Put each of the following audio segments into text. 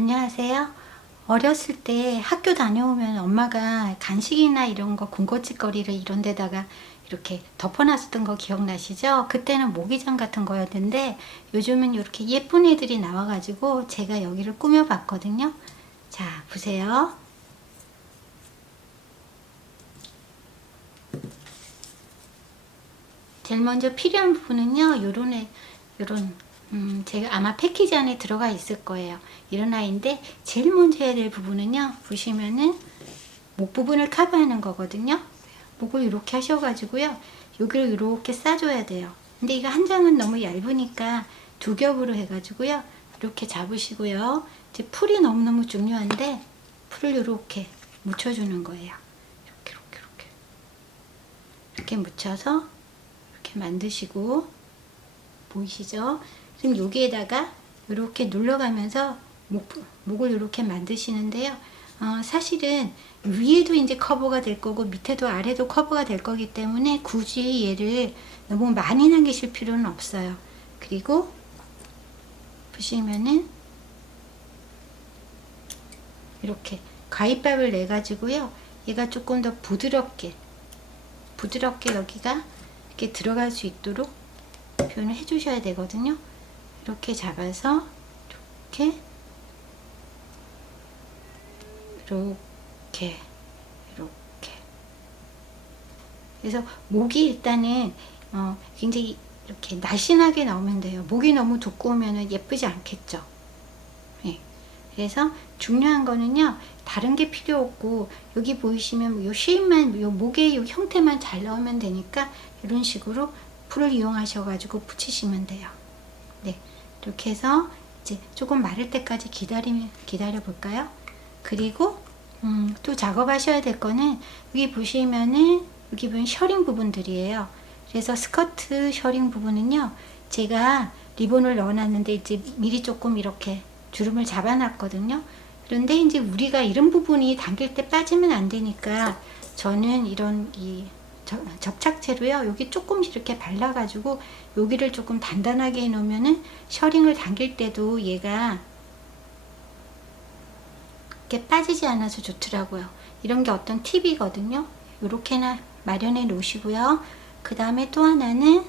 안녕하세요. 어렸을 때 학교 다녀오면 엄마가 간식이나 이런 거 군것질거리를 이런 데다가 이렇게 덮어놨었던 거 기억나시죠? 그때는 모기장 같은 거였는데 요즘은 이렇게 예쁜 애들이 나와가지고 제가 여기를 꾸며봤거든요. 자, 보세요. 제일 먼저 필요한 부분은요, 요런 제가 아마 패키지 안에 들어가 있을 거예요. 이런 아이인데 제일 먼저 해야 될 부분은요, 보시면은 목 부분을 커버하는 거거든요. 목을 이렇게 하셔가지고요, 여기를 이렇게 싸줘야 돼요. 근데 이거 한 장은 너무 얇으니까 두 겹으로 해가지고요, 이렇게 잡으시고요. 이제 풀이 너무너무 중요한데 풀을 이렇게 묻혀주는 거예요. 이렇게 묻혀서 이렇게 만드시고, 보이시죠? 그럼 여기에다가 이렇게 눌러가면서 목을 이렇게 만드시는데요. 사실은 위에도 이제 커버가 될 거고 밑에도 아래도 커버가 될 거기 때문에 굳이 얘를 너무 많이 남기실 필요는 없어요. 그리고 보시면은 이렇게 가위밥을 내 가지고요, 얘가 조금 더 부드럽게 여기가 이렇게 들어갈 수 있도록 표현을 해 주셔야 되거든요. 이렇게 잡아서 이렇게 그래서 목이 일단은 굉장히 이렇게 날씬하게 나오면 돼요. 목이 너무 두꺼우면 예쁘지 않겠죠. 네. 그래서 중요한 거는요, 다른 게 필요 없고 여기 보이시면 요 쉐입만, 요 목의 요 형태만 잘 나오면 되니까 이런 식으로 풀을 이용하셔 가지고 붙이시면 돼요. 네, 이렇게 해서 이제 조금 마를 때까지 기다려 볼까요? 그리고 또 작업하셔야 될 거는 여기 보시면은 여기 보면 셔링 부분들이에요. 그래서 스커트 셔링 부분은요, 제가 리본을 넣어놨는데 이제 미리 조금 이렇게 주름을 잡아놨거든요. 그런데 이제 우리가 이런 부분이 당길 때 빠지면 안 되니까 저는 이런 접착제로요, 여기 조금씩 이렇게 발라가지고 여기를 조금 단단하게 해놓으면은 셔링을 당길 때도 얘가 이렇게 빠지지 않아서 좋더라고요. 이런 게 어떤 팁이거든요. 이렇게나 마련해 놓으시고요. 그 다음에 또 하나는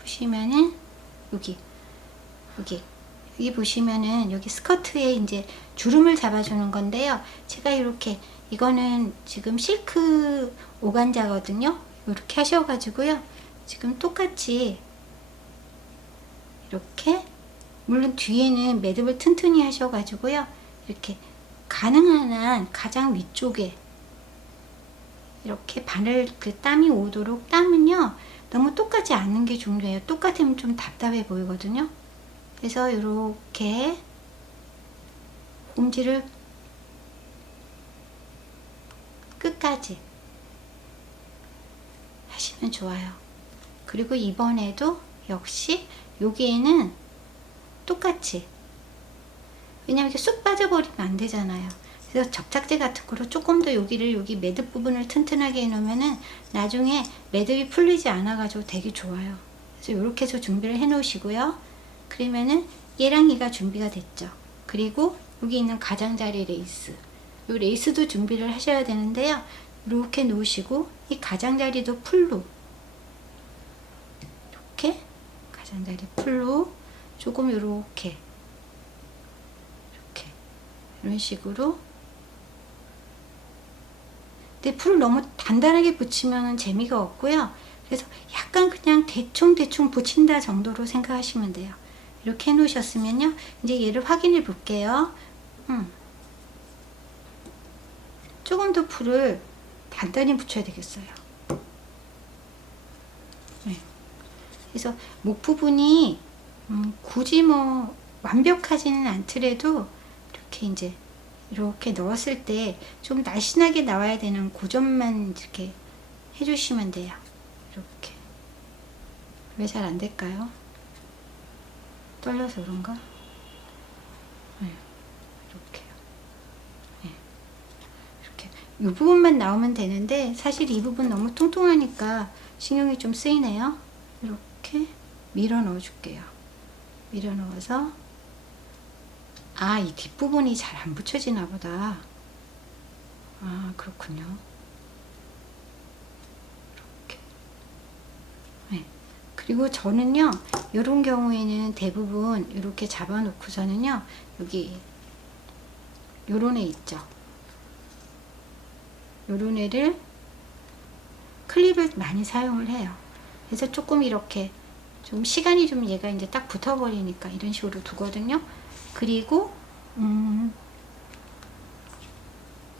보시면은 여기 보시면은 여기 스커트에 이제 주름을 잡아주는 건데요. 제가 이렇게, 이거는 지금 실크 오간자거든요. 이렇게 하셔가지고요, 지금 똑같이 이렇게, 물론 뒤에는 매듭을 튼튼히 하셔가지고요, 이렇게 가능한 한 가장 위쪽에 이렇게 바늘 땀이 오도록, 땀은요 너무 똑같지 않는 게 중요해요. 똑같으면 좀 답답해 보이거든요. 그래서 이렇게 홈지를 끝까지 하시면 좋아요. 그리고 이번에도 역시 여기에는 똑같이, 왜냐면 이렇게 쑥 빠져버리면 안 되잖아요. 그래서 접착제 같은 거로 조금 더 여기 매듭 부분을 튼튼하게 해놓으면은 나중에 매듭이 풀리지 않아 가지고 되게 좋아요. 그래서 이렇게 해서 준비를 해 놓으시고요. 그러면은 얘랑 얘가 준비가 됐죠. 그리고 여기 있는 가장자리 레이스, 이 레이스도 준비를 하셔야 되는데요. 이렇게 놓으시고 이 가장자리도 풀로, 이렇게 가장자리 풀로 조금 이렇게 이런 식으로. 근데 풀을 너무 단단하게 붙이면 재미가 없고요. 그래서 약간 그냥 대충 붙인다 정도로 생각하시면 돼요. 이렇게 해 놓으셨으면요, 이제 얘를 확인해 볼게요. 조금 더 풀을 단단히 붙여야 되겠어요. 네. 그래서 목 부분이 굳이 뭐 완벽하지는 않더라도 이렇게 이제 이렇게 넣었을 때 좀 날씬하게 나와야 되는 그 점만 이렇게 해주시면 돼요. 이렇게. 왜 잘 안 될까요? 떨려서 그런가? 네. 이렇게요. 네. 이렇게. 이 부분만 나오면 되는데 사실 이 부분 너무 뚱뚱하니까 신경이 좀 쓰이네요. 이렇게 밀어 넣어 줄게요. 밀어 넣어서 아, 이 뒷부분이 잘 안 붙여지나 보다. 아, 그렇군요. 이렇게. 네. 그리고 저는요, 이런 경우에는 대부분 이렇게 잡아 놓고서는요, 여기 요런 애 있죠. 요런 애를 클립을 많이 사용을 해요. 그래서 조금 이렇게 좀 시간이 좀 얘가 이제 딱 붙어버리니까 이런 식으로 두거든요. 그리고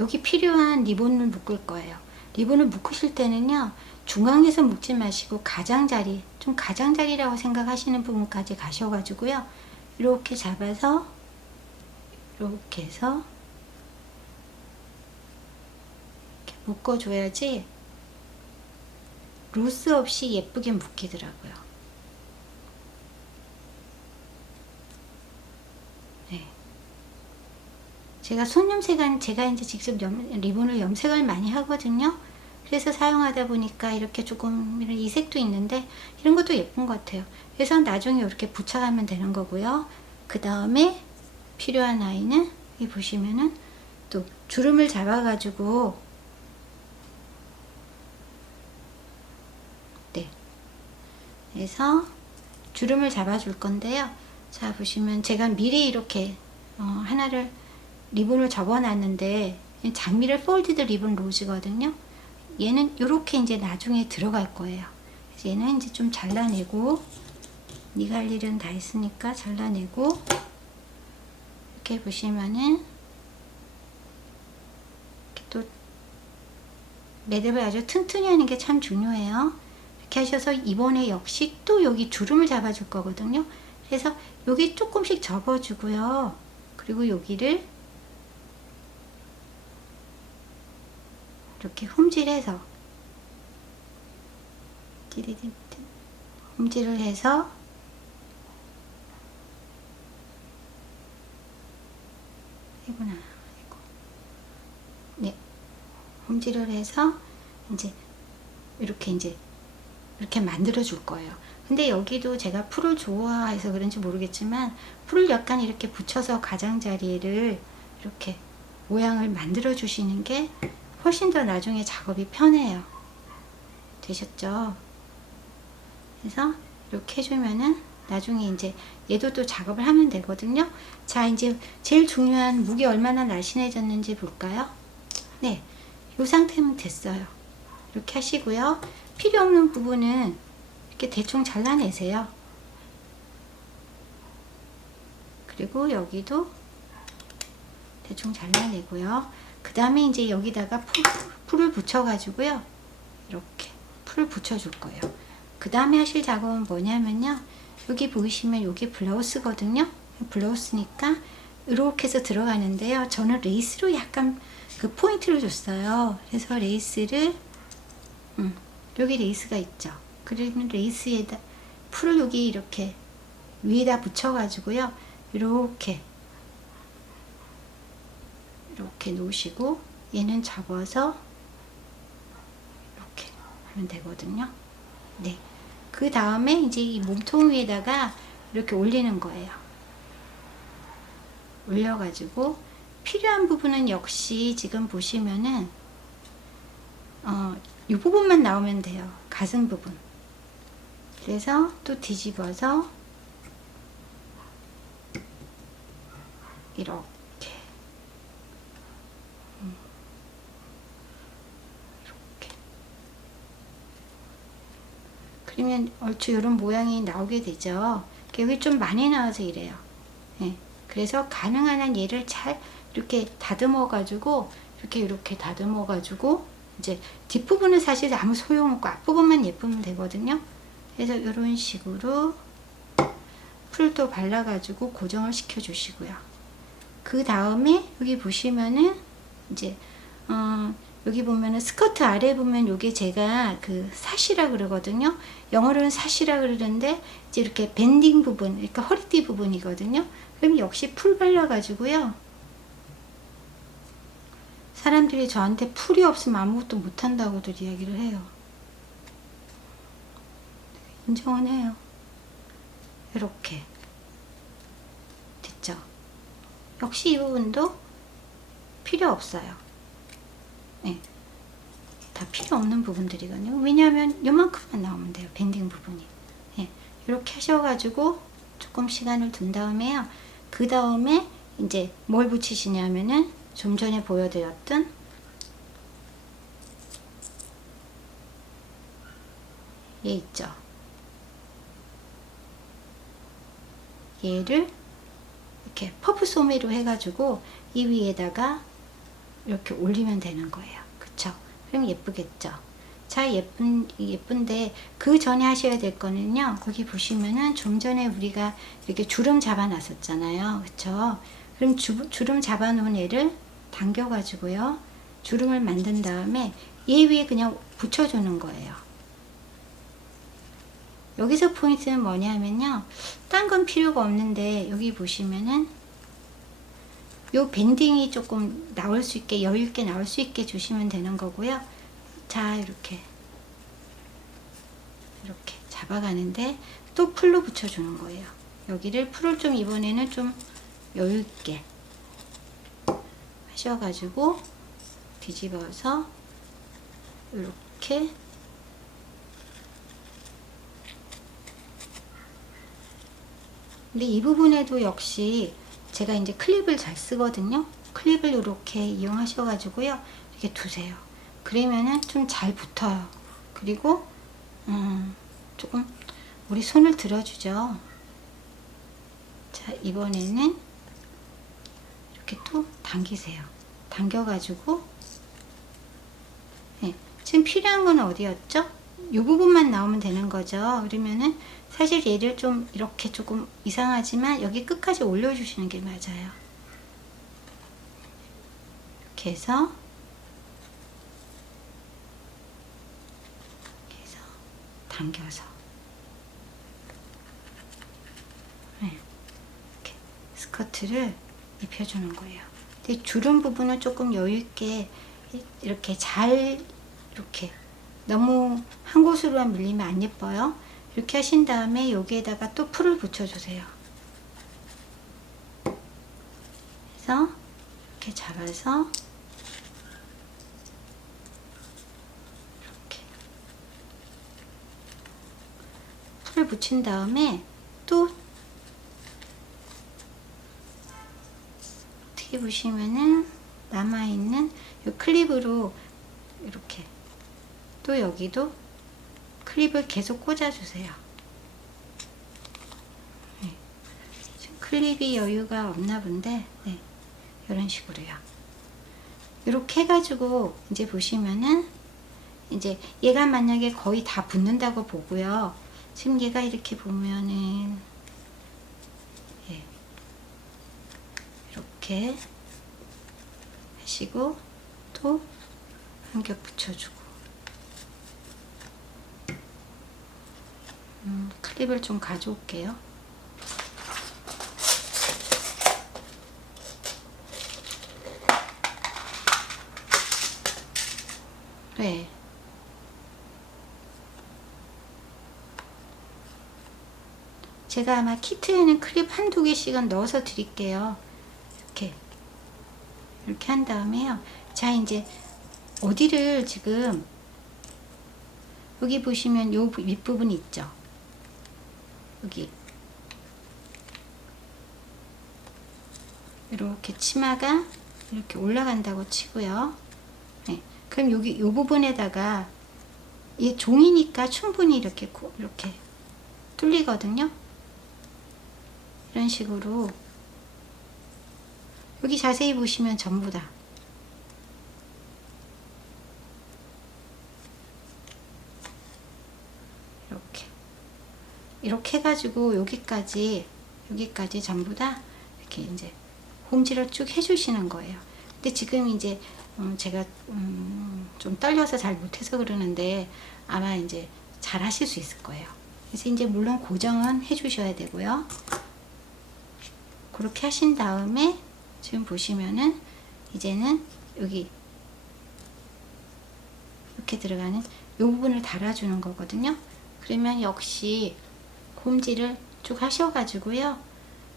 여기 필요한 리본을 묶을 거예요. 리본을 묶으실 때는요, 중앙에서 묶지 마시고 가장자리, 좀 가장자리라고 생각하시는 부분까지 가셔가지고요, 이렇게 잡아서 이렇게 해서 이렇게 묶어줘야지 로스 없이 예쁘게 묶이더라고요. 네. 제가 손염색은 제가 이제 직접 리본을 염색을 많이 하거든요. 그래서 사용하다 보니까 이렇게 조금 이런 이색도 있는데 이런 것도 예쁜 것 같아요. 그래서 나중에 이렇게 붙여가면 되는 거고요. 그 다음에 필요한 아이는 여기 보시면은 또 주름을 잡아가지고, 네, 그래서 주름을 잡아줄 건데요. 자, 보시면 제가 미리 이렇게 하나를 리본을 접어놨는데, 장미를 폴디드 리본 로즈거든요. 얘는 이렇게 이제 나중에 들어갈 거예요. 그래서 얘는 이제 좀 잘라내고, 네가 할 일은 다 했으니까 잘라내고, 이렇게 보시면은 이렇게 또 매듭을 아주 튼튼히 하는 게 참 중요해요. 이렇게 하셔서 이번에 역시 또 여기 주름을 잡아줄 거거든요. 그래서 여기 조금씩 접어주고요. 그리고 여기를 이렇게 흠질해서 흠질을 해서 이구나 이거. 네, 흠질을 해서 이제 이렇게 만들어 줄 거예요. 근데 여기도 제가 풀을 좋아해서 그런지 모르겠지만 풀을 약간 이렇게 붙여서 가장자리를 이렇게 모양을 만들어 주시는 게 훨씬 더 나중에 작업이 편해요. 되셨죠? 그래서 이렇게 해주면은 나중에 이제 얘도 또 작업을 하면 되거든요. 자, 이제 제일 중요한 목이 얼마나 날씬해졌는지 볼까요? 네, 이 상태면 됐어요. 이렇게 하시고요. 필요 없는 부분은 이렇게 대충 잘라내세요. 그리고 여기도 대충 잘라내고요. 그 다음에 이제 여기다가 풀을 붙여가지고요. 이렇게 풀을 붙여줄 거예요. 그 다음에 하실 작업은 뭐냐면요. 여기 보이시면 여기 블라우스거든요. 블라우스니까 이렇게 해서 들어가는데요. 저는 레이스로 약간 그 포인트를 줬어요. 그래서 레이스를 여기 레이스가 있죠. 그러면 레이스에다 풀을 여기 이렇게 위에다 붙여가지고요. 이렇게 놓으시고 얘는 접어서 이렇게 하면 되거든요. 네. 그 다음에 이제 이 몸통 위에다가 이렇게 올리는 거예요. 올려가지고 필요한 부분은 역시 지금 보시면은 이 부분만 나오면 돼요. 가슴 부분. 그래서 또 뒤집어서 이렇게 그러면 얼추 이런 모양이 나오게 되죠. 여기 좀 많이 나와서 이래요. 네. 그래서 가능한 한 얘를 잘 이렇게 다듬어 가지고 이렇게 다듬어 가지고 이제 뒷부분은 사실 아무 소용없고 앞부분만 예쁘면 되거든요. 그래서 이런 식으로 풀도 발라 가지고 고정을 시켜 주시고요. 그 다음에 여기 보시면은 이제 여기 보면은 스커트 아래 보면 요게 제가 그 사시라 그러거든요. 영어로는 사시라 그러는데 이제 이렇게 밴딩 부분, 그러니까 허리띠 부분이거든요. 그럼 역시 풀 발라 가지고요. 사람들이 저한테 풀이 없으면 아무것도 못한다고들 이야기를 해요. 인정은 해요. 이렇게 됐죠. 역시 이 부분도 필요 없어요. 네. 다 필요 없는 부분들이거든요. 왜냐하면 요만큼만 나오면 돼요. 밴딩 부분이. 네. 이렇게 하셔가지고 조금 시간을 둔 다음에요. 그 다음에 이제 뭘 붙이시냐면은 좀 전에 보여드렸던 얘 있죠. 얘를 이렇게 퍼프 소매로 해가지고 이 위에다가 이렇게 올리면 되는 거예요. 그쵸? 그럼 예쁘겠죠? 자, 예쁜데 그 전에 하셔야 될 거는요. 거기 보시면은 좀 전에 우리가 이렇게 주름 잡아 놨었잖아요. 그쵸? 그럼 주름 잡아 놓은 애를 당겨 가지고요. 주름을 만든 다음에 얘 위에 그냥 붙여주는 거예요. 여기서 포인트는 뭐냐면요. 딴 건 필요가 없는데 여기 보시면은 요 밴딩이 조금 나올 수 있게 여유 있게 나올 수 있게 주시면 되는 거고요. 자, 이렇게 잡아가는데 또 풀로 붙여주는 거예요. 여기를 풀을 좀 이번에는 좀 여유 있게 하셔가지고 뒤집어서 이렇게 근데 이 부분에도 역시 제가 이제 클립을 잘 쓰거든요. 클립을 이렇게 이용하셔가지고요. 이렇게 두세요. 그러면은 좀 잘 붙어요. 그리고 조금 우리 손을 들어주죠. 자, 이번에는 이렇게 또 당기세요. 당겨가지고 네, 지금 필요한 건 어디였죠? 이 부분만 나오면 되는 거죠. 그러면은 사실 얘를 좀 이렇게 조금 이상하지만 여기 끝까지 올려주시는 게 맞아요. 이렇게 해서 당겨서 네, 이렇게 스커트를 입혀주는 거예요. 근데 주름 부분은 조금 여유있게 이렇게 잘 이렇게 너무 한 곳으로만 밀리면 안 예뻐요. 이렇게 하신 다음에 여기에다가 또 풀을 붙여주세요. 그래서 이렇게 잡아서 이렇게 풀을 붙인 다음에 또 어떻게 보시면은 남아있는 이 클립으로 이렇게 또 여기도 클립을 계속 꽂아주세요. 네. 클립이 여유가 없나 본데, 네. 이런 식으로요. 이렇게 해가지고 이제 보시면은 이제 얘가 만약에 거의 다 붙는다고 보고요. 지금 얘가 이렇게 보면은 예. 이렇게 하시고 또 한 겹 붙여주고 클립을 좀 가져올게요. 네. 제가 아마 키트에는 클립 한두 개씩은 넣어서 드릴게요. 이렇게 한 다음에요. 자, 이제 어디를 지금 여기 보시면 요 윗부분 있죠? 여기 이렇게 치마가 이렇게 올라간다고 치고요. 네. 그럼 여기 요 부분에다가 이 종이니까 충분히 이렇게 뚫리거든요. 이런 식으로 여기 자세히 보시면 전부 다 이렇게 해가지고 여기까지 전부 다 이렇게 이제 홈질을 쭉 해주시는 거예요. 근데 지금 이제 제가 좀 떨려서 잘 못해서 그러는데 아마 이제 잘 하실 수 있을 거예요. 그래서 이제 물론 고정은 해주셔야 되고요. 그렇게 하신 다음에 지금 보시면은 이제는 여기 이렇게 들어가는 이 부분을 달아주는 거거든요. 그러면 역시 홈질을 쭉 하셔가지고요.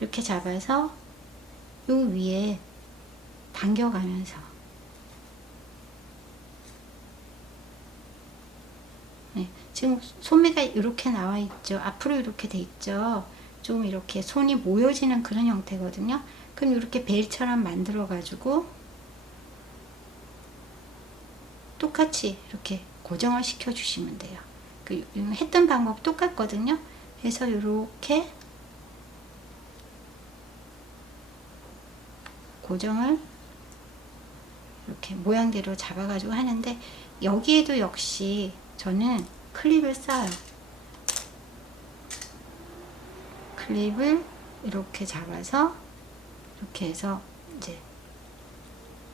이렇게 잡아서 이 요 위에 당겨가면서, 네, 지금 소매가 이렇게 나와 있죠. 앞으로 이렇게 돼 있죠. 좀 이렇게 손이 모여지는 그런 형태거든요. 그럼 이렇게 벨처럼 만들어 가지고 똑같이 이렇게 고정을 시켜 주시면 돼요. 그 했던 방법 똑같거든요. 그래서 이렇게 고정을 이렇게 모양대로 잡아 가지고 하는데, 여기에도 역시 저는 클립을 써요. 클립을 이렇게 잡아서 이렇게 해서 이제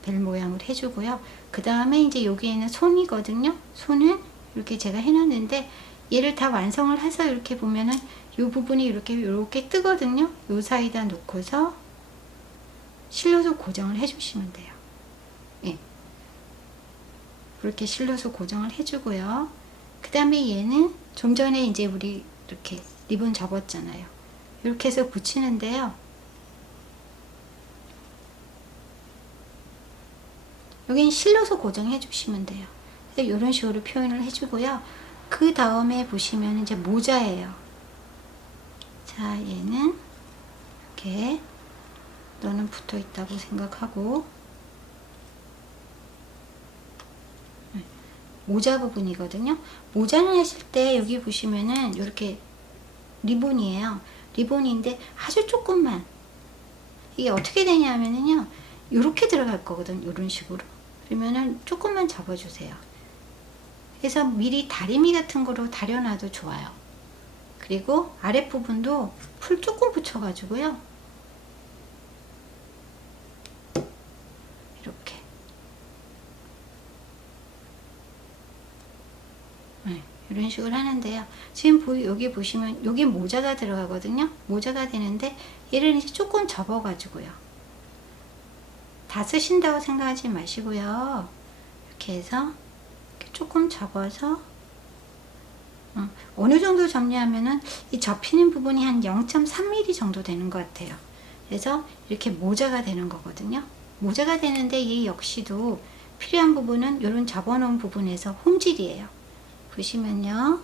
벨 모양을 해주고요. 그 다음에 이제 여기에는 손이거든요. 손은 이렇게 제가 해놨는데, 얘를 다 완성을 해서 이렇게 보면은 이 부분이 이렇게 뜨거든요. 요 사이다 놓고서 실로서 고정을 해주시면 돼요. 예. 이렇게 실로서 고정을 해주고요. 그 다음에 얘는 좀 전에 이제 우리 이렇게 리본 접었잖아요. 이렇게 해서 붙이는데요. 여기는 실로서 고정해 주시면 돼요. 이런 식으로 표현을 해주고요. 그 다음에 보시면 이제 모자예요. 자, 얘는 이렇게 너는 붙어 있다고 생각하고, 모자 부분이거든요. 모자는 하실 때 여기 보시면은 이렇게 리본이에요. 리본인데 아주 조금만, 이게 어떻게 되냐면은요, 이렇게 들어갈 거거든. 이런 식으로. 그러면은 조금만 접어주세요. 그래서 미리 다리미 같은 거로 다려놔도 좋아요. 그리고 아랫부분도 풀 조금 붙여가지고요, 이렇게. 네, 이런 식으로 하는데요. 지금 여기 보시면 여기 모자가 들어가거든요. 모자가 되는데 얘를 이제 조금 접어가지고요. 다 쓰신다고 생각하지 마시고요. 이렇게 해서 이렇게 조금 접어서, 어느 정도 접냐면은 이 접히는 부분이 한 0.3mm 정도 되는 것 같아요. 그래서 이렇게 모자가 되는 거거든요. 모자가 되는데 이 역시도 필요한 부분은 이런 접어놓은 부분에서 홈질이에요. 보시면요.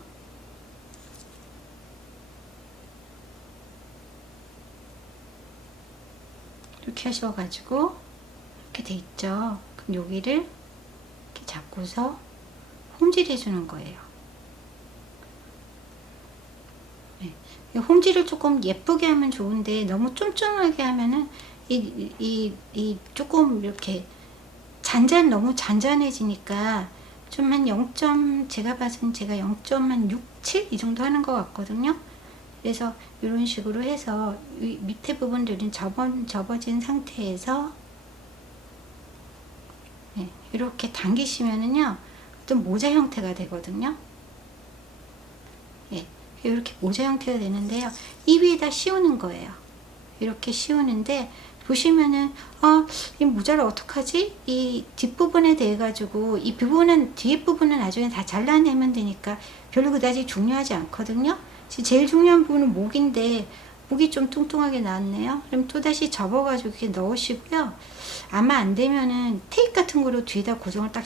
이렇게 하셔가지고 이렇게 돼 있죠. 그럼 여기를 이렇게 잡고서 홈질 해주는 거예요. 네. 홈질을 조금 예쁘게 하면 좋은데 너무 쫌쫌하게 하면은 이 조금 이렇게 너무 잔잔해지니까 좀 한 0. 제가 봐서는 제가 0.67 이 정도 하는 것 같거든요. 그래서 이런 식으로 해서 이 밑에 부분들은 접어진 상태에서, 네, 이렇게 당기시면은요, 좀 모자 형태가 되거든요. 예, 이렇게 모자 형태가 되는데요. 이 위에다 씌우는 거예요. 이렇게 씌우는데, 보시면은 이 모자를 어떡하지? 이 뒷부분에 대해 가지고 이 부분은, 뒤에 부분은 나중에 다 잘라내면 되니까 별로 그다지 중요하지 않거든요. 제일 중요한 부분은 목인데 목이 좀 뚱뚱하게 나왔네요. 그럼 또다시 접어 가지고 이렇게 넣으시고요. 아마 안 되면은 테이프 같은 거로 뒤에다 고정을 딱